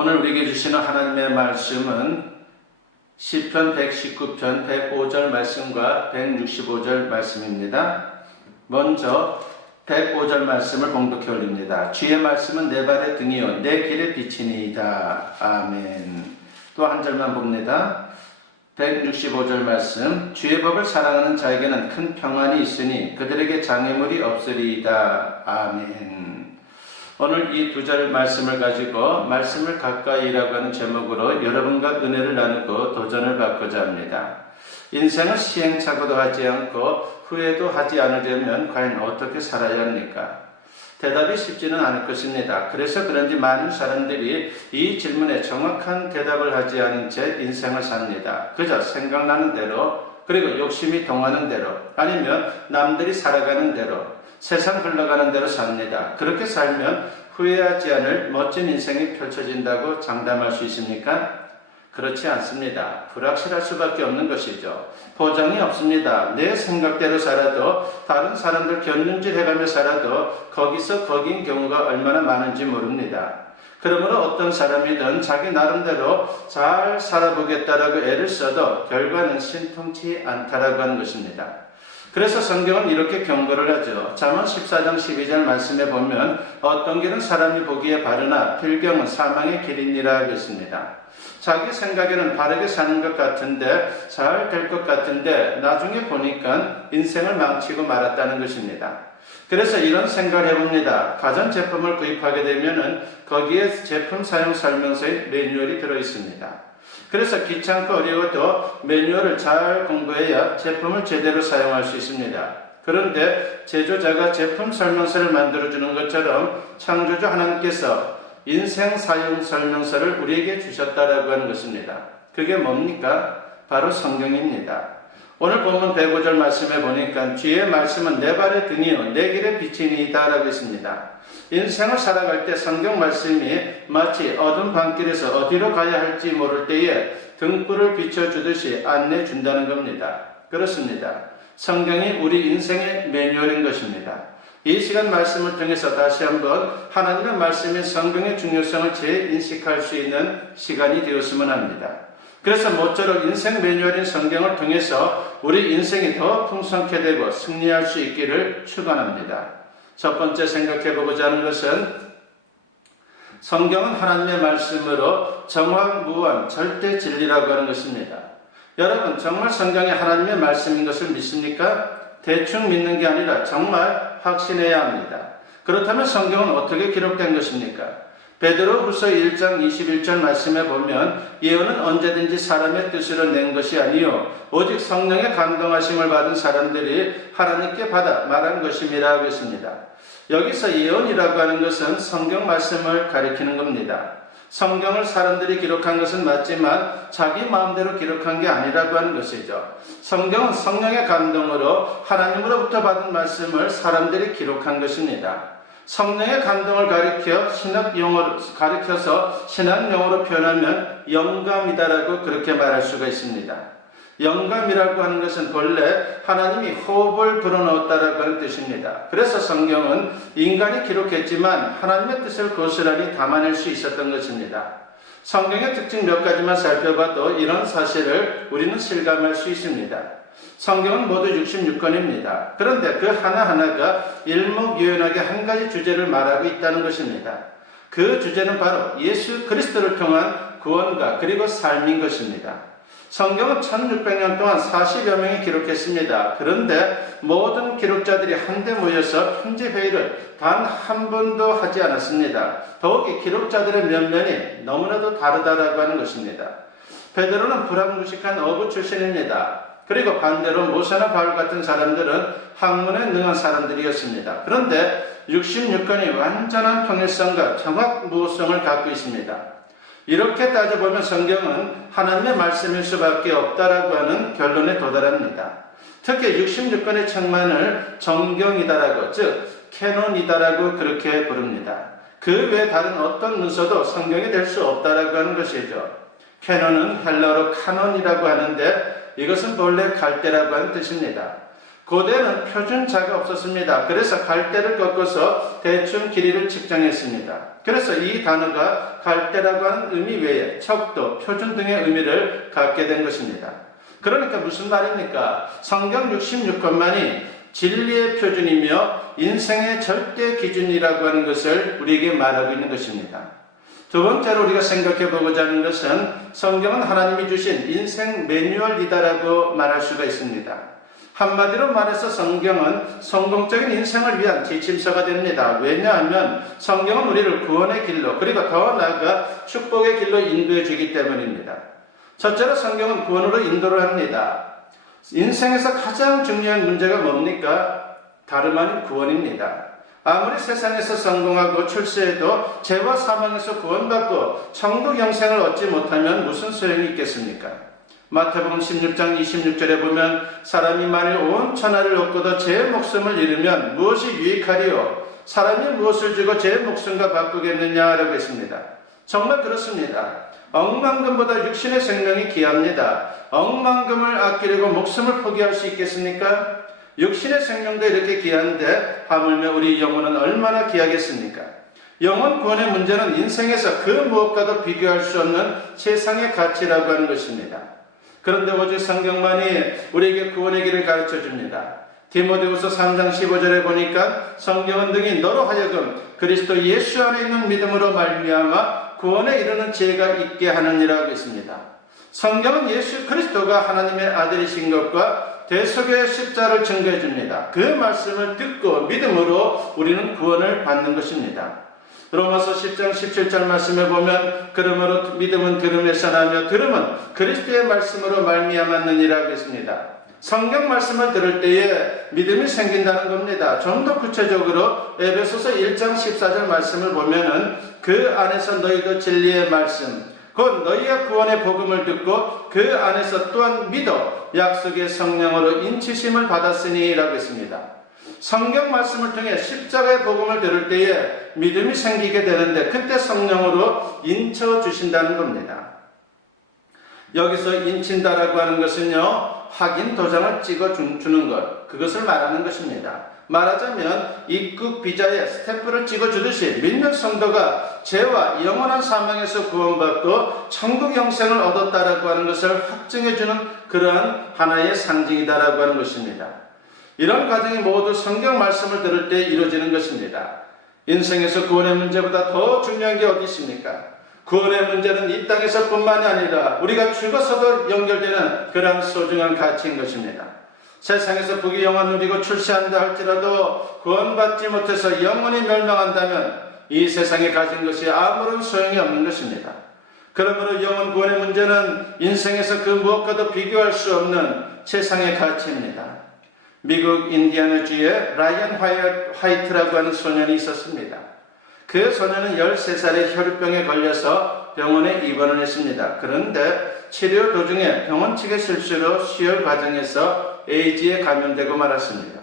오늘 우리에게 주시는 하나님의 말씀은 시편 119편 105절 말씀과 165절 말씀입니다. 먼저 105절 말씀을 봉독해 올립니다. 주의 말씀은 내 발의 등이요 내 길의 빛이니이다. 아멘. 또 한 절만 봅니다. 165절 말씀, 주의 법을 사랑하는 자에게는 큰 평안이 있으니 그들에게 장애물이 없으리이다. 아멘. 오늘 이 두 절 말씀을 가지고 말씀을 가까이라고 하는 제목으로 여러분과 은혜를 나누고 도전을 받고자 합니다. 인생을 시행착오도 하지 않고 후회도 하지 않으려면 과연 어떻게 살아야 합니까? 대답이 쉽지는 않을 것입니다. 그래서 그런지 많은 사람들이 이 질문에 정확한 대답을 하지 않은 채 인생을 삽니다. 그저 생각나는 대로, 그리고 욕심이 동하는 대로, 아니면 남들이 살아가는 대로, 세상 흘러가는 대로 삽니다. 그렇게 살면 후회하지 않을 멋진 인생이 펼쳐진다고 장담할 수 있습니까? 그렇지 않습니다. 불확실할 수밖에 없는 것이죠. 보장이 없습니다. 내 생각대로 살아도, 다른 사람들 곁눈질 해가며 살아도 거기서 거기인 경우가 얼마나 많은지 모릅니다. 그러므로 어떤 사람이든 자기 나름대로 잘 살아보겠다라고 애를 써도 결과는 신통치 않다라고 하는 것입니다. 그래서 성경은 이렇게 경고를 하죠. 잠언 14장 12절 말씀에 보면 어떤 길은 사람이 보기에 바르나 필경은 사망의 길이니라 하고 있습니다. 자기 생각에는 바르게 사는 것 같은데, 잘 될 것 같은데 나중에 보니까 인생을 망치고 말았다는 것입니다. 그래서 이런 생각을 해봅니다. 가전제품을 구입하게 되면은 거기에 제품 사용 설명서에 매뉴얼이 들어있습니다. 그래서 귀찮고 어려워도 매뉴얼을 잘 공부해야 제품을 제대로 사용할 수 있습니다. 그런데 제조자가 제품 설명서를 만들어주는 것처럼 창조주 하나님께서 인생 사용 설명서를 우리에게 주셨다라고 하는 것입니다. 그게 뭡니까? 바로 성경입니다. 오늘 본문 105절 말씀에 보니까 주의 말씀은 내 발의 등이요 내 길의 빛이니이다 라고 했습니다. 인생을 살아갈 때 성경 말씀이 마치 어두운 밤길에서 어디로 가야 할지 모를 때에 등불을 비춰주듯이 안내준다는 겁니다. 그렇습니다. 성경이 우리 인생의 매뉴얼인 것입니다. 이 시간 말씀을 통해서 다시 한번 하나님의 말씀인 성경의 중요성을 재인식할 수 있는 시간이 되었으면 합니다. 그래서 모쪼록 인생 매뉴얼인 성경을 통해서 우리 인생이 더 풍성케 되고 승리할 수 있기를 축원합니다. 첫 번째 생각해보고자 하는 것은 성경은 하나님의 말씀으로 정확무한 절대 진리라고 하는 것입니다. 여러분, 정말 성경이 하나님의 말씀인 것을 믿습니까? 대충 믿는 게 아니라 정말 확신해야 합니다. 그렇다면 성경은 어떻게 기록된 것입니까? 베드로후서 1장 21절 말씀에 보면 예언은 언제든지 사람의 뜻으로 낸 것이 아니요 오직 성령의 감동하심을 받은 사람들이 하나님께 받아 말한 것임이라고 했습니다. 여기서 예언이라고 하는 것은 성경 말씀을 가리키는 겁니다. 성경을 사람들이 기록한 것은 맞지만 자기 마음대로 기록한 게 아니라고 하는 것이죠. 성경은 성령의 감동으로 하나님으로부터 받은 말씀을 사람들이 기록한 것입니다. 성령의 감동을 가리켜서 신학용어로 표현하면 영감이다라고 그렇게 말할 수가 있습니다. 영감이라고 하는 것은 본래 하나님이 호흡을 불어넣었다라고 하는 뜻입니다. 그래서 성경은 인간이 기록했지만 하나님의 뜻을 고스란히 담아낼 수 있었던 것입니다. 성경의 특징 몇 가지만 살펴봐도 이런 사실을 우리는 실감할 수 있습니다. 성경은 모두 66권입니다. 그런데 그 하나하나가 일목요연하게 한 가지 주제를 말하고 있다는 것입니다. 그 주제는 바로 예수 그리스도를 통한 구원과 그리고 삶인 것입니다. 성경은 1600년 동안 40여 명이 기록했습니다. 그런데 모든 기록자들이 한데 모여서 편집회의를 단 한 번도 하지 않았습니다. 더욱이 기록자들의 면면이 너무나도 다르다라고 하는 것입니다. 베드로는 불합무식한 어부 출신입니다. 그리고 반대로 모세나 바울 같은 사람들은 학문에 능한 사람들이었습니다. 그런데 66권이 완전한 통일성과 정확무성을 갖고 있습니다. 이렇게 따져보면 성경은 하나님의 말씀일 수밖에 없다라고 하는 결론에 도달합니다. 특히 66권의 책만을 정경이다라고, 즉 캐논이다라고 그렇게 부릅니다. 그 외 다른 어떤 문서도 성경이 될 수 없다라고 하는 것이죠. 캐논은 헬라어로 카논이라고 하는데 이것은 본래 갈대라고 하는 뜻입니다. 고대는 표준자가 없었습니다. 그래서 갈대를 꺾어서 대충 길이를 측정했습니다. 그래서 이 단어가 갈대라고 하는 의미 외에 척도, 표준 등의 의미를 갖게 된 것입니다. 그러니까 무슨 말입니까? 성경 66권만이 진리의 표준이며 인생의 절대 기준이라고 하는 것을 우리에게 말하고 있는 것입니다. 두 번째로 우리가 생각해 보고자 하는 것은 성경은 하나님이 주신 인생 매뉴얼이다라고 말할 수가 있습니다. 한마디로 말해서 성경은 성공적인 인생을 위한 지침서가 됩니다. 왜냐하면 성경은 우리를 구원의 길로 그리고 더 나아가 축복의 길로 인도해 주기 때문입니다. 첫째로 성경은 구원으로 인도를 합니다. 인생에서 가장 중요한 문제가 뭡니까? 다름 아닌 구원입니다. 아무리 세상에서 성공하고 출세해도 죄와 사망에서 구원받고 천국 영생을 얻지 못하면 무슨 소용이 있겠습니까? 마태복음 16장 26절에 보면 사람이 만일 온 천하를 얻고도 제 목숨을 잃으면 무엇이 유익하리요? 사람이 무엇을 주고 제 목숨과 바꾸겠느냐라고 했습니다. 정말 그렇습니다. 억만금보다 육신의 생명이 귀합니다. 억만금을 아끼려고 목숨을 포기할 수 있겠습니까? 육신의 생명도 이렇게 귀한데 하물며 우리 영혼은 얼마나 귀하겠습니까? 영혼 구원의 문제는 인생에서 그 무엇과도 비교할 수 없는 세상의 가치라고 하는 것입니다. 그런데 오직 성경만이 우리에게 구원의 길을 가르쳐 줍니다. 디모데후서 3장 15절에 보니까 성경은 등이 너로 하여금 그리스도 예수 안에 있는 믿음으로 말미암아 구원에 이르는 지혜가 있게 하느니라 하고 있습니다. 성경은 예수 그리스도가 하나님의 아들이신 것과 대속의 십자를 증거해 줍니다. 그 말씀을 듣고 믿음으로 우리는 구원을 받는 것입니다. 로마서 10장 17절 말씀에 보면 그러므로 믿음은 들음에서 나며 들음은 그리스도의 말씀으로 말미암았느니라 했습니다. 성경 말씀을 들을 때에 믿음이 생긴다는 겁니다. 좀 더 구체적으로 에베소서 1장 14절 말씀을 보면은 그 안에서 너희도 진리의 말씀 곧 너희가 구원의 복음을 듣고 그 안에서 또한 믿어 약속의 성령으로 인치심을 받았으니 라고 했습니다. 성경 말씀을 통해 십자가의 복음을 들을 때에 믿음이 생기게 되는데 그때 성령으로 인쳐주신다는 겁니다. 여기서 인친다라고 하는 것은요, 확인 도장을 찍어주는 것, 그것을 말하는 것입니다. 말하자면 입국 비자에 스탬프를 찍어주듯이 믿는 성도가 죄와 영원한 사망에서 구원받고 천국 영생을 얻었다라고 하는 것을 확증해주는 그러한 하나의 상징이다라고 하는 것입니다. 이런 과정이 모두 성경 말씀을 들을 때 이루어지는 것입니다. 인생에서 구원의 문제보다 더 중요한 게 어디 있습니까? 구원의 문제는 이 땅에서 뿐만이 아니라 우리가 죽어서도 연결되는 그러한 소중한 가치인 것입니다. 세상에서 부귀영화 누리고 출세한다 할지라도 구원받지 못해서 영원히 멸망한다면 이 세상에 가진 것이 아무런 소용이 없는 것입니다. 그러므로 영원 구원의 문제는 인생에서 그 무엇과도 비교할 수 없는 최상의 가치입니다. 미국 인디애나주에 라이언 화이트라고 하는 소년이 있었습니다. 그 소년은 13살에 혈우병에 걸려서 병원에 입원을 했습니다. 그런데 치료 도중에 병원 측의 실수로 수혈 과정에서 에이즈에 감염되고 말았습니다.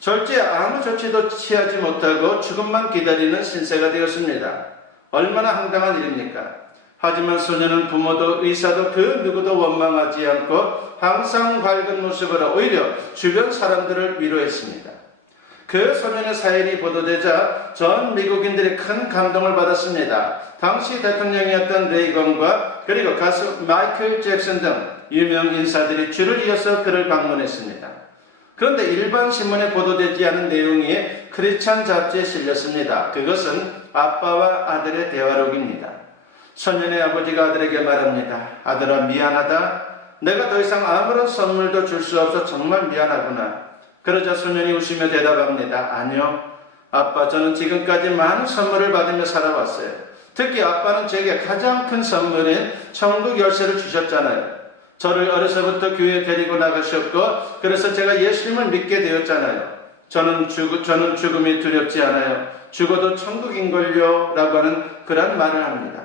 절제 아무 조치도 취하지 못하고 죽음만 기다리는 신세가 되었습니다. 얼마나 황당한 일입니까? 하지만 소년은 부모도 의사도 그 누구도 원망하지 않고 항상 밝은 모습으로 오히려 주변 사람들을 위로했습니다. 그 소년의 사연이 보도되자 전 미국인들이 큰 감동을 받았습니다. 당시 대통령이었던 레이건과 그리고 가수 마이클 잭슨 등 유명 인사들이 줄을 이어서 그를 방문했습니다. 그런데 일반 신문에 보도되지 않은 내용이 크리스찬 잡지에 실렸습니다. 그것은 아빠와 아들의 대화록입니다. 소년의 아버지가 아들에게 말합니다. 아들아, 미안하다. 내가 더 이상 아무런 선물도 줄 수 없어 정말 미안하구나. 그러자 소년이 웃으며 대답합니다. 아니요, 아빠, 저는 지금까지 많은 선물을 받으며 살아왔어요. 특히 아빠는 제게 가장 큰 선물인 천국 열쇠를 주셨잖아요. 저를 어려서부터 교회에 데리고 나가셨고 그래서 제가 예수님을 믿게 되었잖아요. 저는 죽음이 두렵지 않아요. 죽어도 천국인걸요 라고 하는 그런 말을 합니다.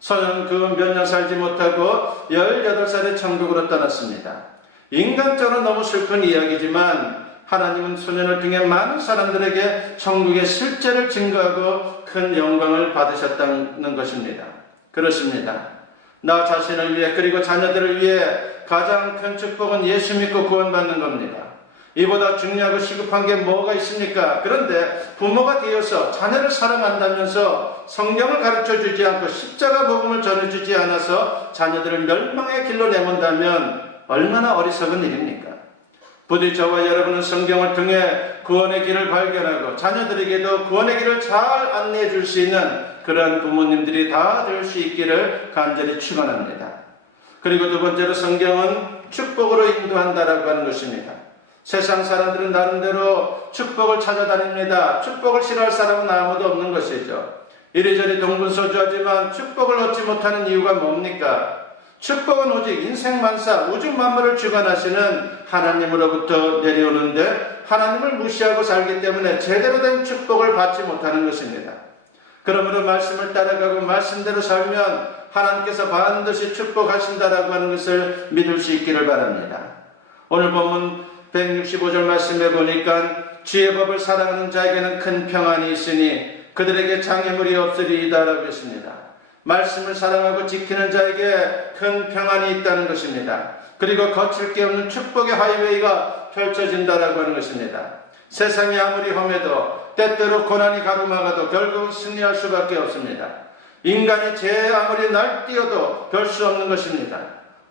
소년은 그 몇 년 살지 못하고 18살에 천국으로 떠났습니다. 인간적으로 너무 슬픈 이야기지만 하나님은 소년을 통해 많은 사람들에게 천국의 실제를 증거하고 큰 영광을 받으셨다는 것입니다. 그렇습니다. 나 자신을 위해 그리고 자녀들을 위해 가장 큰 축복은 예수 믿고 구원받는 겁니다. 이보다 중요하고 시급한 게 뭐가 있습니까? 그런데 부모가 되어서 자녀를 사랑한다면서 성경을 가르쳐주지 않고 십자가 복음을 전해주지 않아서 자녀들을 멸망의 길로 내몬다면 얼마나 어리석은 일입니까? 부디 저와 여러분은 성경을 통해 구원의 길을 발견하고 자녀들에게도 구원의 길을 잘 안내해 줄 수 있는 그러한 부모님들이 다 될 수 있기를 간절히 축원합니다. 그리고 두 번째로 성경은 축복으로 인도한다라고 하는 것입니다. 세상 사람들은 나름대로 축복을 찾아다닙니다. 축복을 싫어할 사람은 아무도 없는 것이죠. 이리저리 동분서주하지만 축복을 얻지 못하는 이유가 뭡니까? 축복은 오직 인생만사 우주 만물을 주관하시는 하나님으로부터 내려오는데 하나님을 무시하고 살기 때문에 제대로 된 축복을 받지 못하는 것입니다. 그러므로 말씀을 따라가고 말씀대로 살면 하나님께서 반드시 축복하신다라고 하는 것을 믿을 수 있기를 바랍니다. 오늘 본문 165절 말씀에 보니까 주의 법을 사랑하는 자에게는 큰 평안이 있으니 그들에게 장애물이 없으리이다라고 했습니다. 말씀을 사랑하고 지키는 자에게 큰 평안이 있다는 것입니다. 그리고 거칠 게 없는 축복의 하이웨이가 펼쳐진다라고 하는 것입니다. 세상이 아무리 험해도 때때로 고난이 가로막아도 결국은 승리할 수밖에 없습니다. 인간이 죄에 아무리 날뛰어도 별 수 없는 것입니다.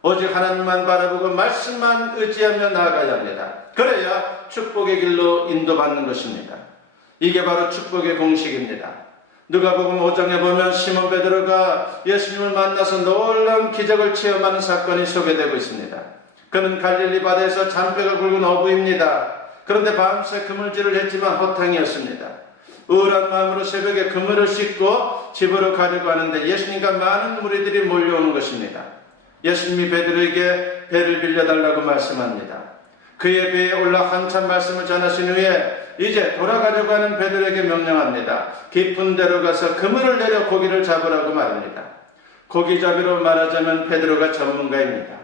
오직 하나님만 바라보고 말씀만 의지하며 나아가야 합니다. 그래야 축복의 길로 인도받는 것입니다. 이게 바로 축복의 공식입니다. 누가복음 5장에 보면 시몬 베드로가 예수님을 만나서 놀라운 기적을 체험하는 사건이 소개되고 있습니다. 그는 갈릴리 바다에서 잔뼈가 굵은 어부입니다. 그런데 밤새 그물질을 했지만 허탕이었습니다. 우울한 마음으로 새벽에 그물을 싣고 집으로 가려고 하는데 예수님과 많은 무리들이 몰려오는 것입니다. 예수님이 베드로에게 배를 빌려달라고 말씀합니다. 그의 배에 올라 한참 말씀을 전하신 후에 이제 돌아가려고 하는 베드로에게 명령합니다. 깊은 데로 가서 그물을 내려 고기를 잡으라고 말합니다. 고기잡이로 말하자면 베드로가 전문가입니다.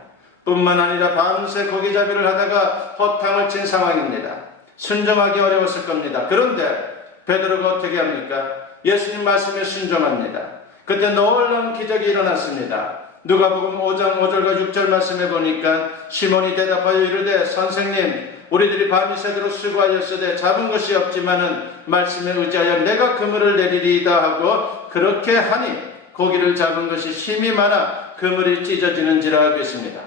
뿐만 아니라 밤새 고기잡이를 하다가 허탕을 친 상황입니다. 순종하기 어려웠을 겁니다. 그런데 베드로가 어떻게 합니까? 예수님 말씀에 순종합니다. 그때 놀라운 기적이 일어났습니다. 누가복음 5장 5절과 6절 말씀에 보니까 시몬이 대답하여 이르되 선생님 우리들이 밤이 새도록 수고하였으되 잡은 것이 없지만은 말씀에 의지하여 내가 그물을 내리리이다 하고 그렇게 하니 고기를 잡은 것이 심히 많아 그물이 찢어지는지라 하고 있습니다.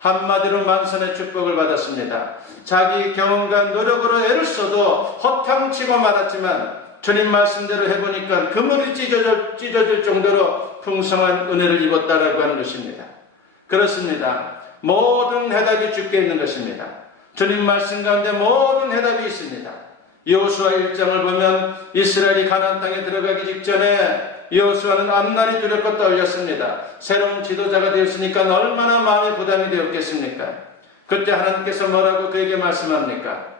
한마디로 만선의 축복을 받았습니다. 자기 경험과 노력으로 애를 써도 허탕치고 말았지만 주님 말씀대로 해보니까 그물이 찢어질 정도로 풍성한 은혜를 입었다라고 하는 것입니다. 그렇습니다. 모든 해답이 주께 있는 것입니다. 주님 말씀 가운데 모든 해답이 있습니다. 여호수아 1장을 보면 이스라엘이 가나안 땅에 들어가기 직전에 여호수아는 앞날이 두렵고 떨렸습니다. 새로운 지도자가 되었으니까 얼마나 마음의 부담이 되었겠습니까? 그때 하나님께서 뭐라고 그에게 말씀합니까?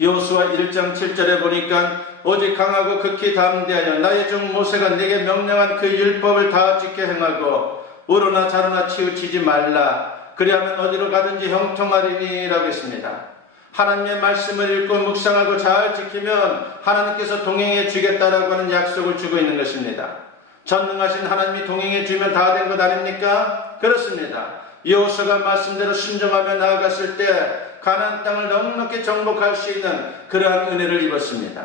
여호수아 1장 7절에 보니까 오직 강하고 극히 담대하여 나의 종 모세가 네게 명령한 그 율법을 다 지켜 행하고 우로나 자로나 치우치지 말라. 그리하면 어디로 가든지 형통하리니라고 했습니다. 하나님의 말씀을 읽고 묵상하고 잘 지키면 하나님께서 동행해 주겠다라고 하는 약속을 주고 있는 것입니다. 전능하신 하나님이 동행해 주면 다 된 것 아닙니까? 그렇습니다. 여호수아가 말씀대로 순종하며 나아갔을 때 가나안 땅을 넉넉히 정복할 수 있는 그러한 은혜를 입었습니다.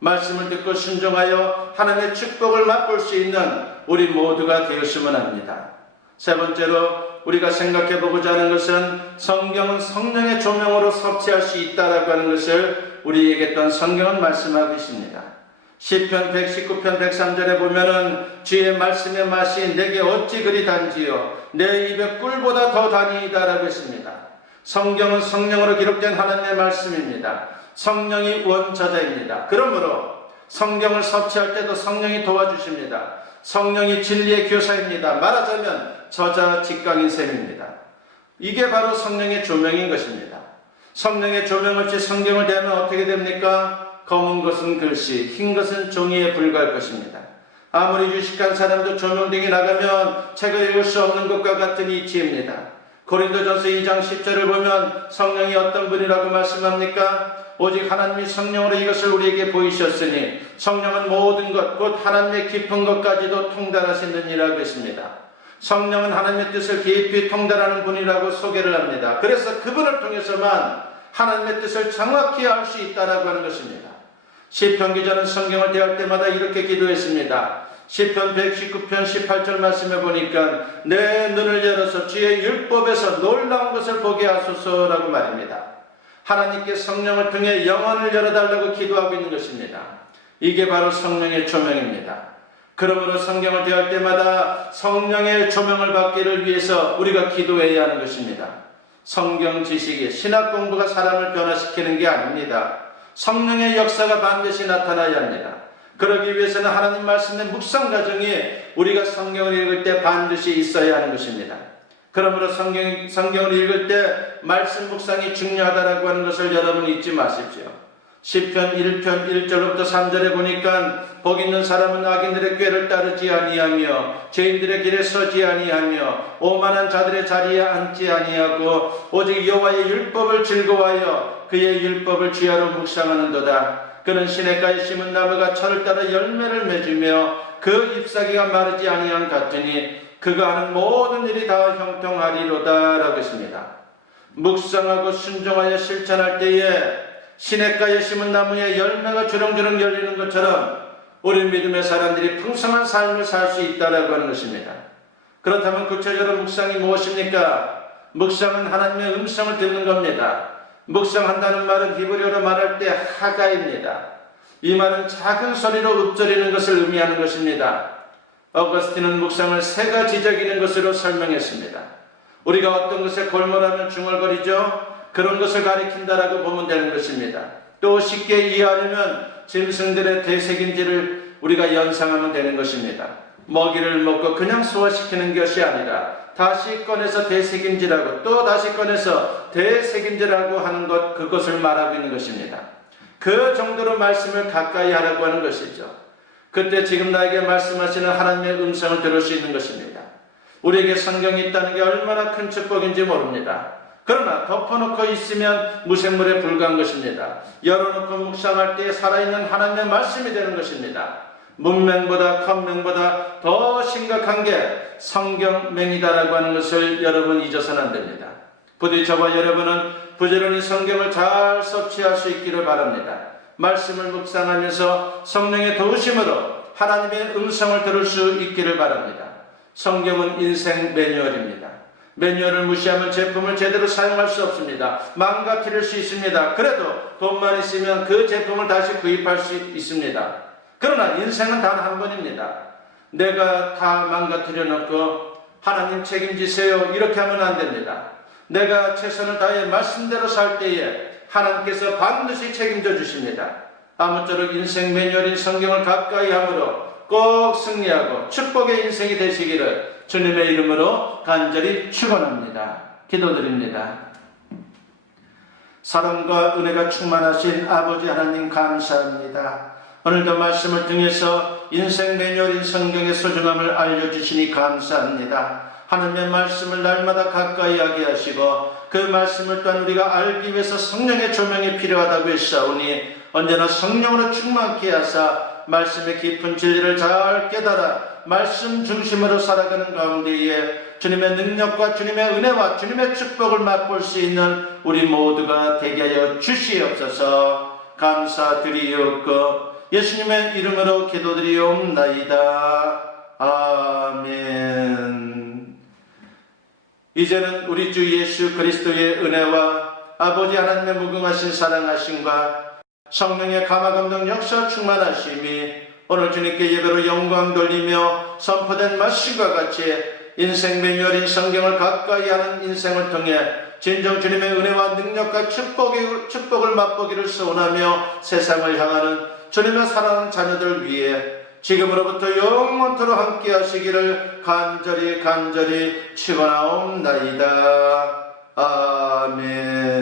말씀을 듣고 순종하여 하나님의 축복을 맛볼 수 있는 우리 모두가 되었으면 합니다. 세 번째로 우리가 생각해 보고자 하는 것은 성경은 성령의 조명으로 섭취할 수 있다라고 하는 것을 우리에게 또 성경은 말씀하고 있습니다. 시편 119편 103절에 보면은 주의 말씀의 맛이 내게 어찌 그리 단지요 내 입에 꿀보다 더 다니이다라고 했습니다. 성경은 성령으로 기록된 하나님의 말씀입니다. 성령이 원저자입니다. 그러므로 성경을 섭취할 때도 성령이 도와주십니다. 성령이 진리의 교사입니다. 말하자면 저자 직강인 셈입니다. 이게 바로 성령의 조명인 것입니다. 성령의 조명 없이 성경을 대하면 어떻게 됩니까? 검은 것은 글씨, 흰 것은 종이에 불과할 것입니다. 아무리 유식한 사람도 조명등이 나가면 책을 읽을 수 없는 것과 같은 이치입니다. 고린도전서 2장 10절을 보면 성령이 어떤 분이라고 말씀합니까? 오직 하나님이 성령으로 이것을 우리에게 보이셨으니 성령은 모든 것, 곧 하나님의 깊은 것까지도 통달하시는 이라고 했습니다. 성령은 하나님의 뜻을 깊이 통달하는 분이라고 소개를 합니다. 그래서 그분을 통해서만 하나님의 뜻을 정확히 알 수 있다라고 하는 것입니다. 시편 기자는 성경을 대할 때마다 이렇게 기도했습니다. 시편 119편 18절 말씀에 보니까 내 눈을 열어서 주의 율법에서 놀라운 것을 보게 하소서라고 말입니다. 하나님께 성령을 통해 영혼을 열어달라고 기도하고 있는 것입니다. 이게 바로 성령의 조명입니다. 그러므로 성경을 대할 때마다 성령의 조명을 받기를 위해서 우리가 기도해야 하는 것입니다. 성경 지식이 신학 공부가 사람을 변화시키는 게 아닙니다. 성령의 역사가 반드시 나타나야 합니다. 그러기 위해서는 하나님 말씀의 묵상 과정이 우리가 성경을 읽을 때 반드시 있어야 하는 것입니다. 그러므로 성경을 읽을 때 말씀 묵상이 중요하다라고 하는 것을 여러분 잊지 마십시오. 시편 1편 1절부터 3절에 보니까 복 있는 사람은 악인들의 꾀를 따르지 아니하며 죄인들의 길에 서지 아니하며 오만한 자들의 자리에 앉지 아니하고 오직 여호와의 율법을 즐거워하여 그의 율법을 주야로 묵상하는도다. 그는 시냇가에 심은 나무가 철을 따라 열매를 맺으며 그 잎사귀가 마르지 아니한 같으니 그가 하는 모든 일이 다 형통하리로다 라고 했습니다. 묵상하고 순종하여 실천할 때에 시냇가에 심은 나무에 열매가 주렁주렁 열리는 것처럼 우리 믿음의 사람들이 풍성한 삶을 살 수 있다라고 하는 것입니다. 그렇다면 구체적으로 묵상이 무엇입니까? 묵상은 하나님의 음성을 듣는 겁니다. 묵상한다는 말은 히브리어로 말할 때 하가입니다. 이 말은 작은 소리로 읊조리는 것을 의미하는 것입니다. 어거스틴은 묵상을 새가 지저귀는 것으로 설명했습니다. 우리가 어떤 것에 골몰하면 중얼거리죠? 그런 것을 가리킨다라고 보면 되는 것입니다. 또 쉽게 이해하려면 짐승들의 되새김질을 우리가 연상하면 되는 것입니다. 먹이를 먹고 그냥 소화시키는 것이 아니라 다시 꺼내서 되새김질하고 또 다시 꺼내서 되새김질하고 하는 것, 그것을 말하고 있는 것입니다. 그 정도로 말씀을 가까이 하라고 하는 것이죠. 그때 지금 나에게 말씀하시는 하나님의 음성을 들을 수 있는 것입니다. 우리에게 성경이 있다는 게 얼마나 큰 축복인지 모릅니다. 그러나 덮어놓고 있으면 무생물에 불과한 것입니다. 열어놓고 묵상할 때 살아있는 하나님의 말씀이 되는 것입니다. 문맹보다 컴맹보다 더 심각한 게 성경맹이다라고 하는 것을 여러분 잊어서는 안 됩니다. 부디 저와 여러분은 부지런히 성경을 잘 섭취할 수 있기를 바랍니다. 말씀을 묵상하면서 성령의 도우심으로 하나님의 음성을 들을 수 있기를 바랍니다. 성경은 인생 매뉴얼입니다. 매뉴얼을 무시하면 제품을 제대로 사용할 수 없습니다. 망가뜨릴 수 있습니다. 그래도 돈만 있으면 그 제품을 다시 구입할 수 있습니다. 그러나 인생은 단 한 번입니다. 내가 다 망가뜨려 놓고 하나님 책임지세요 이렇게 하면 안 됩니다. 내가 최선을 다해 말씀대로 살 때에 하나님께서 반드시 책임져 주십니다. 아무쪼록 인생 매뉴얼인 성경을 가까이 함으로 꼭 승리하고 축복의 인생이 되시기를 주님의 이름으로 간절히 축원합니다. 기도드립니다. 사랑과 은혜가 충만하신 아버지 하나님 감사합니다. 오늘도 말씀을 통해서 인생 매뉴얼인 성경의 소중함을 알려주시니 감사합니다. 하나님의 말씀을 날마다 가까이 하게 하시고 그 말씀을 또한 우리가 알기 위해서 성령의 조명이 필요하다고 했사오니 언제나 성령으로 충만케 하사 말씀의 깊은 진리를 잘 깨달아 말씀 중심으로 살아가는 가운데에 주님의 능력과 주님의 은혜와 주님의 축복을 맛볼 수 있는 우리 모두가 되게 하여 주시옵소서. 감사드리옵고 예수님의 이름으로 기도드리옵나이다. 아멘. 이제는 우리 주 예수 그리스도의 은혜와 아버지 하나님의 무궁하신 사랑하심과 성령의 감화감동 역사 충만하심이 오늘 주님께 예배로 영광 돌리며 선포된 말씀과 같이 인생 매뉴얼인 성경을 가까이 하는 인생을 통해 진정 주님의 은혜와 능력과 축복을 맛보기를 소원하며 세상을 향하는 주님의 사랑하는 자녀들 위해 지금으로부터 영원토록 함께 하시기를 간절히 축원하옵나이다. 아멘.